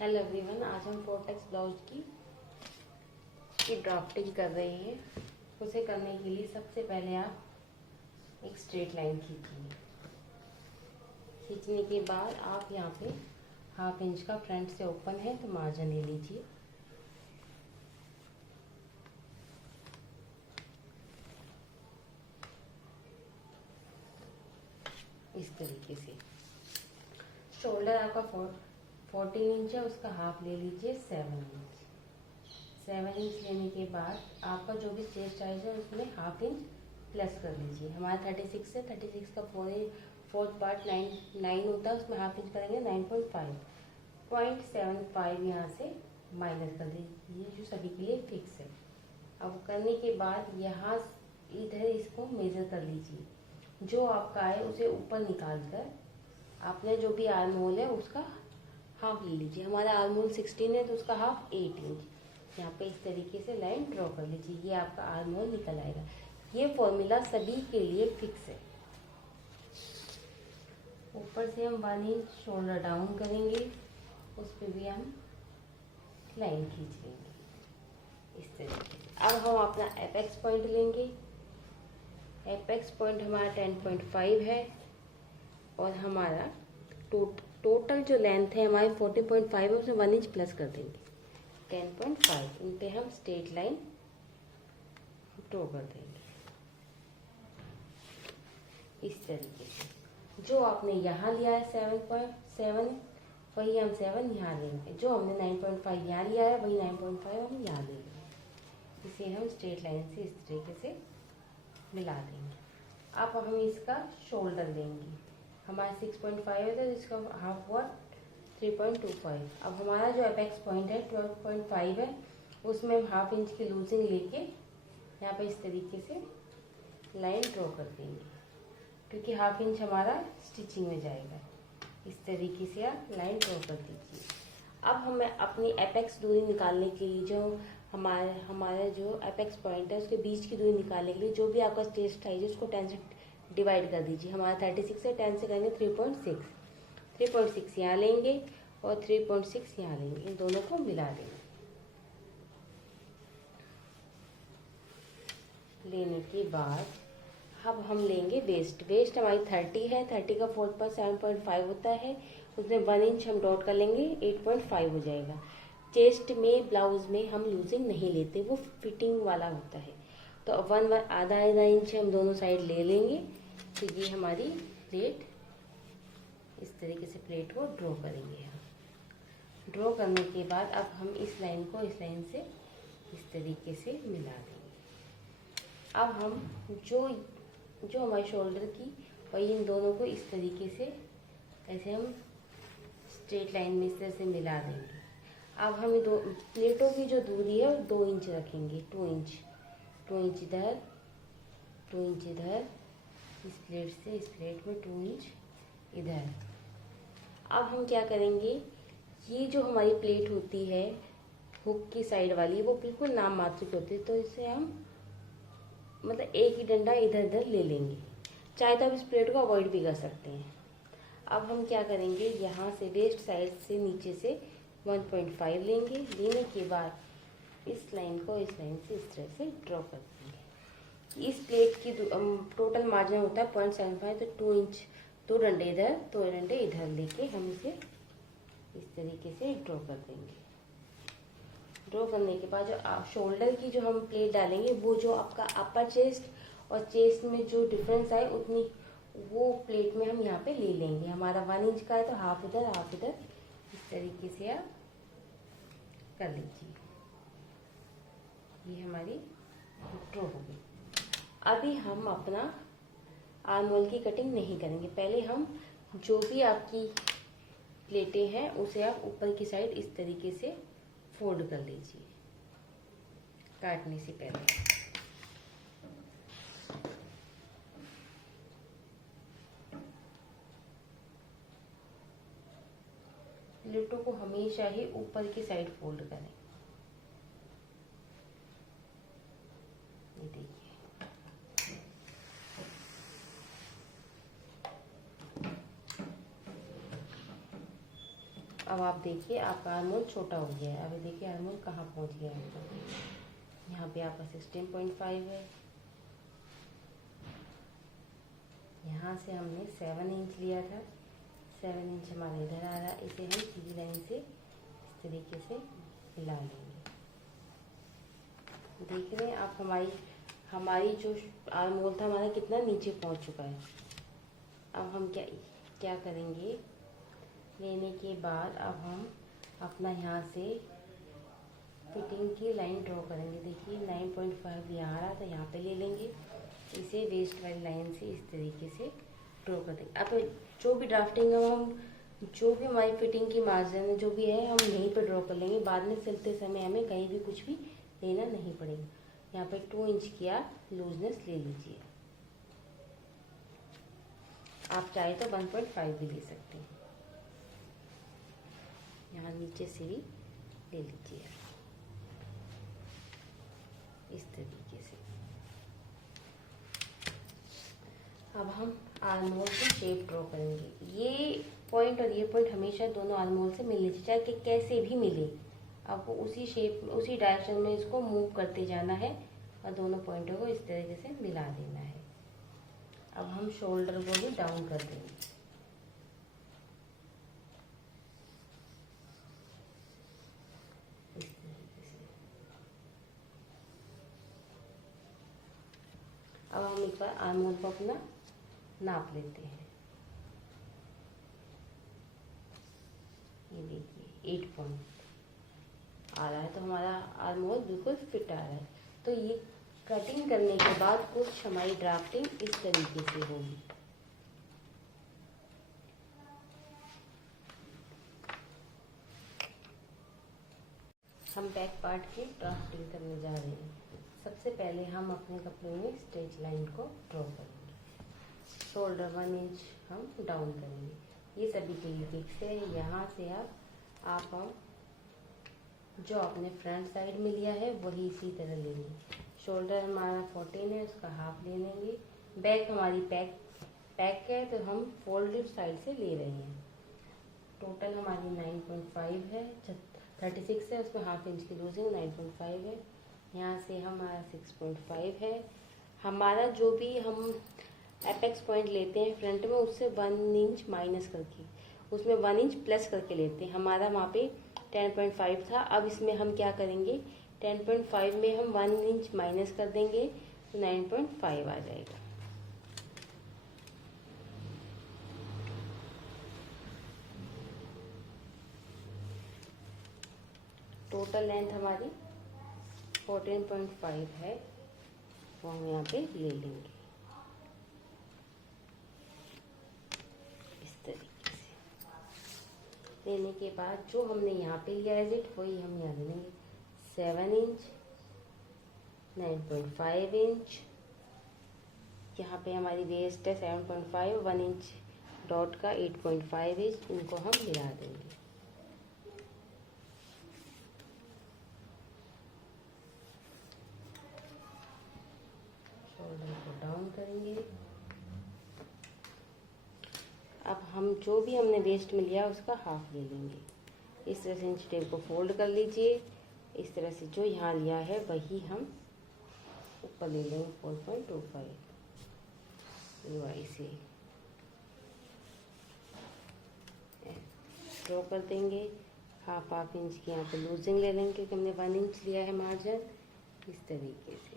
Hello everyone, आज हम फोर्टेक्स blouse की ड्राफ्टिंग कर रहे हैं। उसे करने के लिए सबसे पहले आप एक स्ट्रेट लाइन खींचिए। खींचने के बाद आप यहाँ पे हाफ इंच का फ्रंट से ओपन है तो मार्जिन ले लीजिए। इस तरीके से शोल्डर आपका 14 इंच है, उसका हाफ ले लीजिए 7 इंच। 7 इंच लेने के बाद आपका जो भी चेस्ट साइज है उसमें हाफ इंच प्लस कर लीजिए। हमारा 36 है, 36 का फोर्थ पार्ट 9 होता है, उसमें हाफ इंच करेंगे 9.5। 0.75 यहाँ से माइनस कर दीजिए, जो सभी के लिए फिक्स है। अब करने के बाद यहाँ इधर इसको मेजर कर लीजिए। जो आपका है उसे ऊपर निकाल कर आपने जो भी आर्म होल है उसका हाफ ले लीजिए। हमारा आर्म होल 16 है तो उसका हाफ 8 इंच। यहाँ पे इस तरीके से लाइन ड्रॉ कर लीजिए, ये आपका आर्म होल निकल आएगा। ये फॉर्मूला सभी के लिए फिक्स है। ऊपर से हम 1 इंच शोल्डर डाउन करेंगे, उस पर भी हम लाइन खींच लेंगे इस तरीके से। अब हम अपना एपेक्स पॉइंट लेंगे। एपेक्स पॉइंट हमारा 10.5 है और हमारा टोटल जो लेंथ है हमारी 40.5 है, उसमें 1 इंच प्लस कर देंगे 10.5। इन पे हम स्ट्रेट लाइन ड्रॉ कर देंगे इस तरीके से। जो आपने यहाँ लिया है 7.7, वही हम 7 यहाँ लेंगे। जो हमने 9.5 यहाँ लिया है वही 9.5 हम यहाँ लेंगे। इसे हम स्ट्रेट लाइन से इस तरीके से मिला देंगे। अब हम इसका शोल्डर लेंगे। हमारा 6.5 है तो इसका हाफ हुआ 3.25। अब हमारा जो एपेक्स पॉइंट है 12.5 है, उसमें हम हाफ इंच की लूजिंग लेके यहाँ पे इस तरीके से लाइन ड्रॉ कर देंगे, क्योंकि हाफ इंच हमारा स्टिचिंग में जाएगा। इस तरीके से आप लाइन ड्रॉ कर दीजिए। अब हमें अपनी एपेक्स दूरी निकालने के लिए जो हमारा जो एपेक्स पॉइंट है उसके बीच की दूरी निकालने के लिए जो भी आपका चेस्ट साइज है उसको 10 से डिवाइड कर दीजिए। हमारा 36 है, 10 से करेंगे 3.6। 3.6 यहाँ लेंगे और 3.6 यहाँ लेंगे, इन दोनों को मिला देंगे। लेने के बाद अब हम लेंगे वेस्ट हमारी 30 है, 30 का फोर्थ पार्ट 7.5 होता है, उसमें 1 इंच हम डॉट कर लेंगे 8.5 हो जाएगा। चेस्ट में ब्लाउज में हम लूजिंग नहीं लेते, वो फिटिंग वाला होता है। तो आधा इंच हम दोनों साइड ले लेंगे। तो ये हमारी प्लेट इस तरीके से प्लेट को ड्रॉ करेंगे हम। ड्रॉ करने के बाद अब हम इस लाइन को इस लाइन से इस तरीके से मिला देंगे। अब हम जो हमारे शोल्डर की वही इन दोनों को इस तरीके से ऐसे हम स्ट्रेट लाइन में इस तरह से मिला देंगे। अब हम दो प्लेटों की जो दूरी है वो 2 इंच रखेंगे। 2 इंच इधर, 2 इंच इधर, इस प्लेट से इस प्लेट में 2 इंच इधर। अब हम क्या करेंगे, ये जो हमारी प्लेट होती है हुक की साइड वाली, वो बिल्कुल नाम मात्र की होती है, तो इसे हम मतलब एक ही डंडा इधर इधर ले लेंगे। चाहे तो आप इस प्लेट को अवॉइड भी कर सकते हैं। अब हम क्या करेंगे, यहाँ से वेस्ट साइड से नीचे से 1.5 लेंगे। लेने के बाद इस लाइन को इस लाइन से इस तरह से ड्रॉ कर देंगे। इस प्लेट की टोटल मार्जिन होता है 0.75, तो 2 इंच, 2 डंडे इधर 2 डंडे इधर लेके हम इसे इस तरीके से ड्रॉ कर देंगे। ड्रॉ करने के बाद जो शोल्डर की जो हम प्लेट डालेंगे, वो जो आपका अपर चेस्ट और चेस्ट में जो डिफरेंस आए उतनी वो प्लेट में हम यहाँ पे ले लेंगे। हमारा 1 इंच का है तो हाफ इधर इस तरीके से आप कर लीजिए। ये हमारी ड्रॉ हो गई। अभी हम अपना आर्म होल की कटिंग नहीं करेंगे। पहले हम जो भी आपकी प्लेटें हैं उसे आप ऊपर की साइड इस तरीके से फोल्ड कर लीजिए काटने से पहले। प्लेटों को हमेशा ही ऊपर की साइड फोल्ड करें। ये देखिए, अब आप देखिए आपका आर्मोल छोटा हो गया है। अभी देखिए आर्मोल कहाँ पहुँच गया है। यहाँ पे आपका 16.5 है। यहाँ से हमने 7 इंच लिया था, 7 इंच हमारा इधर आ रहा है। इसे हम सीधी लाइन से इस तरीके से मिला लेंगे। देख रहे हैं आप हमारी जो आर्मोल था हमारा कितना नीचे पहुँच चुका है। अब हम क्या करेंगे, लेने के बाद अब हम अपना यहाँ से फिटिंग की लाइन ड्रॉ करेंगे। देखिए 9.5 यहाँ आ रहा था, यहाँ पे ले लेंगे। इसे वेस्ट वाली लाइन से इस तरीके से ड्रॉ कर देंगे। अब जो भी ड्राफ्टिंग है हम जो भी हमारी फिटिंग की मार्जिन जो भी है हम यहीं पर ड्रॉ कर लेंगे। बाद में सिलते समय हमें कहीं भी कुछ भी लेना नहीं पड़ेगा। यहाँ पे 2 इंच की आप लूजनेस ले लीजिए। आप चाहे तो 1.5 भी ले सकते हैं। यहाँ नीचे से भी ले लीजिए इस तरीके से। अब हम आर्मोल की शेप ड्रॉ करेंगे। ये पॉइंट और ये पॉइंट हमेशा दोनों आर्मोल से मिलने चाहिए, चाहे कि कैसे भी मिले। आपको उसी शेप उसी डायरेक्शन में इसको मूव करते जाना है और दोनों पॉइंटों को इस तरीके से मिला देना है। अब हम शोल्डर को भी डाउन कर देंगे इस तरीके से। अब हम एक बार आर्मोल को अपना नाप लेते हैं। ये देखिए 8 पॉइंट आ रहा है, तो हमारा आर्मोल बिल्कुल फिट आ रहा है। तो ये कटिंग करने के बाद कुछ हमारी ड्राफ्टिंग इस तरीके से होगी। हम बैक पार्ट की ड्राफ्टिंग करने जा रहे हैं। सबसे पहले हम अपने कपड़े में स्ट्रेच लाइन को ड्रॉ करेंगे। शोल्डर 1 इंच हम डाउन करेंगे। ये सभी के लिए फिक्स है। यहाँ से आप जो आपने फ्रंट साइड में लिया है वही इसी तरह लेंगे। शोल्डर हमारा 14 है, उसका हाफ ले लेंगे। बैक हमारी पैक है तो हम फोल्डेड साइड से ले रहे हैं। टोटल हमारी 9.5 है, 36 है, उसमें हाफ इंच की लूजिंग 9.5 है। यहाँ से हमारा 6.5 है। हमारा जो भी हम एपेक्स पॉइंट लेते हैं फ्रंट में उससे 1 इंच माइनस करके उसमें 1 इंच प्लस करके लेते हैं। हमारा वहाँ पे 10.5 था। अब इसमें हम क्या करेंगे, 10.5 में हम 1 इंच माइनस कर देंगे तो 9.5 आ जाएगा। टोटल लेंथ हमारी 14.5 है, वो हम यहाँ पे ले लेंगे इस तरीके से। लेने के बाद जो हमने यहाँ पे लिया एज इट वही हम यहाँ ले लेंगे। 7 इंच, 9.5 इंच, यहाँ पे हमारी वेस्ट है 7.5, 1 इंच डॉट का 8.5 इंच, इनको हम मिला देंगे। शोल्डर को डाउन करेंगे। अब हम जो भी हमने वेस्ट में लिया उसका हाफ ले लेंगे। इस तरह से इंच टेप को फोल्ड कर लीजिए। इस तरह से जो यहाँ लिया है वही हम ऊपर ले लेंगे 4.25 से ड्रॉ कर देंगे। हाफ इंच की यहाँ पे लूजिंग ले लेंगे क्योंकि हमने 1 इंच लिया है मार्जिन। इस तरीके से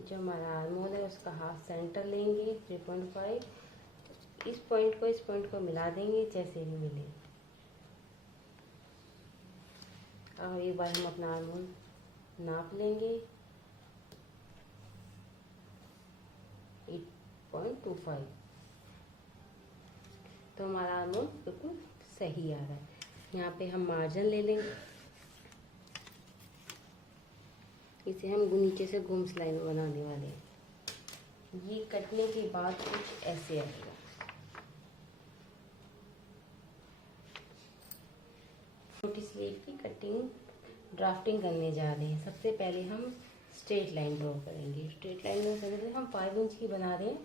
जो हमारा आर्मोल है उसका हाफ सेंटर लेंगे 3.5। इस पॉइंट को मिला देंगे जैसे भी मिले। अब एक बार हम अपना आर्मोल नाप लेंगे 8.25, तो हमारा आर्मोल बिल्कुल सही आ रहा है। यहाँ पे हम मार्जिन ले लेंगे, इसे हम नीचे से घूम्स लाइन बनाने वाले हैं। ये कटने के बाद कुछ ऐसे आएगा। छोटी स्लीव की कटिंग ड्राफ्टिंग करने जा रहे हैं। सबसे पहले हम स्ट्रेट लाइन ड्रॉ करेंगे। स्ट्रेट लाइन में समझ हम 5 इंच की बना रहे हैं,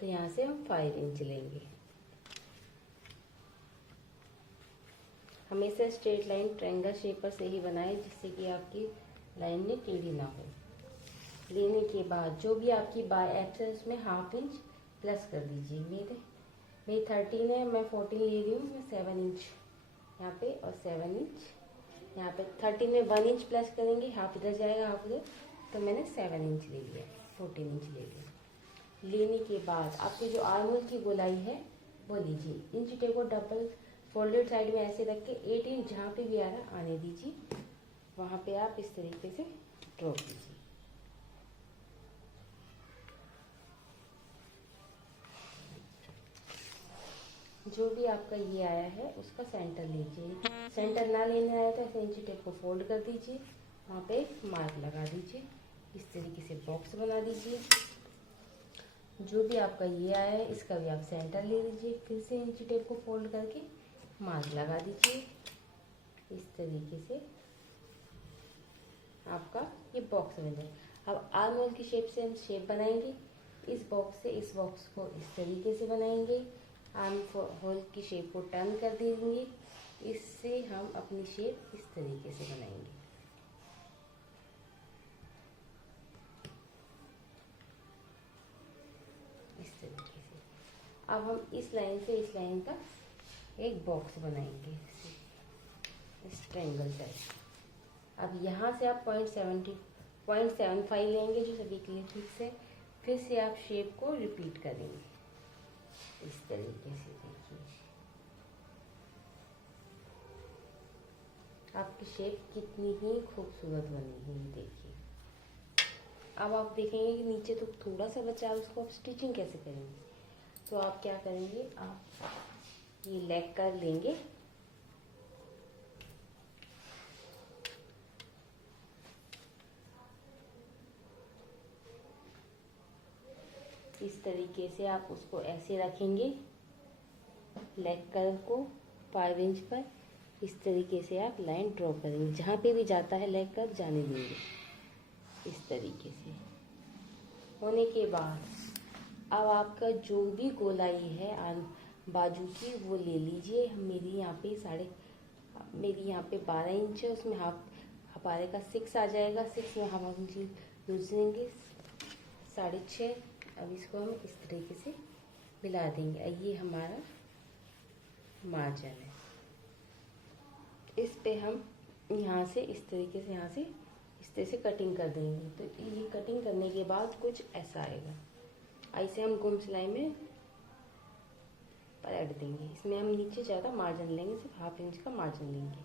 तो यहाँ से हम 5 इंच लेंगे। हमेशा स्ट्रेट लाइन ट्रायंगल शेप पर से ही बनाएं, जिससे कि आपकी लाइन में टेढ़ी ना हो। लेने के बाद जो भी आपकी बाय एक्स है उसमें ½ इंच प्लस कर दीजिए। मेरी 13 है, मैं 14 ले रही हूँ। मैं 7 इंच यहाँ पे और 7 इंच यहाँ पे। 13 में 1 इंच प्लस करेंगे, हाफ इधर जाएगा हाफ उधर, तो मैंने 7 इंच ले लिया, 14 इंच ले लिया। लेने के बाद आपके जो आर्म होल की गोलाई है वो लीजिए। इंच टेप को डबल फोल्डेड साइड में ऐसे रख के 8 इंच जहाँ पे भी आ रहा आने दीजिए, वहाँ पे आप इस तरीके से ड्रॉ कीजिए। जो भी आपका ये आया है उसका सेंटर लीजिए। सेंटर ना लेने आया तो ऐसे इंची टेप को फोल्ड कर दीजिए, वहाँ पे मार्क लगा दीजिए। इस तरीके से बॉक्स बना दीजिए। जो भी आपका ये आया है इसका भी आप सेंटर ले लीजिए, फिर से इंची टेप को फोल्ड करके मार्क लगा दीजिए। इस तरीके से आपका ये बॉक्स बन जाए। अब आर्म होल की शेप से हम शेप बनाएंगे। इस बॉक्स से इस बॉक्स को इस तरीके से बनाएंगे। आर्म होल की शेप को टर्न कर देंगे, इससे हम अपनी शेप इस तरीके से बनाएंगे। इस तरीके से अब हम इस लाइन से इस लाइन का एक बॉक्स बनाएंगे इस ट्रायंगल टाइप। अब यहाँ से आप 0.75 लेंगे, जो सभी के लिए फिक्स है। फिर से आप शेप को रिपीट करेंगे इस तरीके से। देखिए आपकी शेप कितनी ही खूबसूरत बनी है, देखिए। अब आप देखेंगे कि नीचे तो थोड़ा सा बचा है, उसको आप स्टिचिंग कैसे करेंगे। तो आप क्या करेंगे, आप ये लेग कर लेंगे, इस तरीके से आप उसको ऐसे रखेंगे, लेग कर्व को 5 इंच पर इस तरीके से आप लाइन ड्रॉ करेंगे। जहाँ पे भी जाता है लेग कर्व जाने देंगे इस तरीके से। होने के बाद अब आपका जो भी गोलाई है बाजू की वो ले लीजिए। मेरी यहाँ पे 12 इंच है, उसमें हमारे का 6 आ जाएगा। 6 में हाफ इंच यूज लेंगे, 6.5। अब इसको हम इस तरीके से मिला देंगे। ये हमारा मार्जिन है, इस पे हम यहाँ से इस तरीके से यहाँ से इस तरह से कटिंग कर देंगे। तो ये कटिंग करने के बाद कुछ ऐसा आएगा। ऐसे हम गुम सिलाई में पलट देंगे। इसमें हम नीचे ज़्यादा मार्जिन लेंगे, सिर्फ ½ इंच का मार्जिन लेंगे।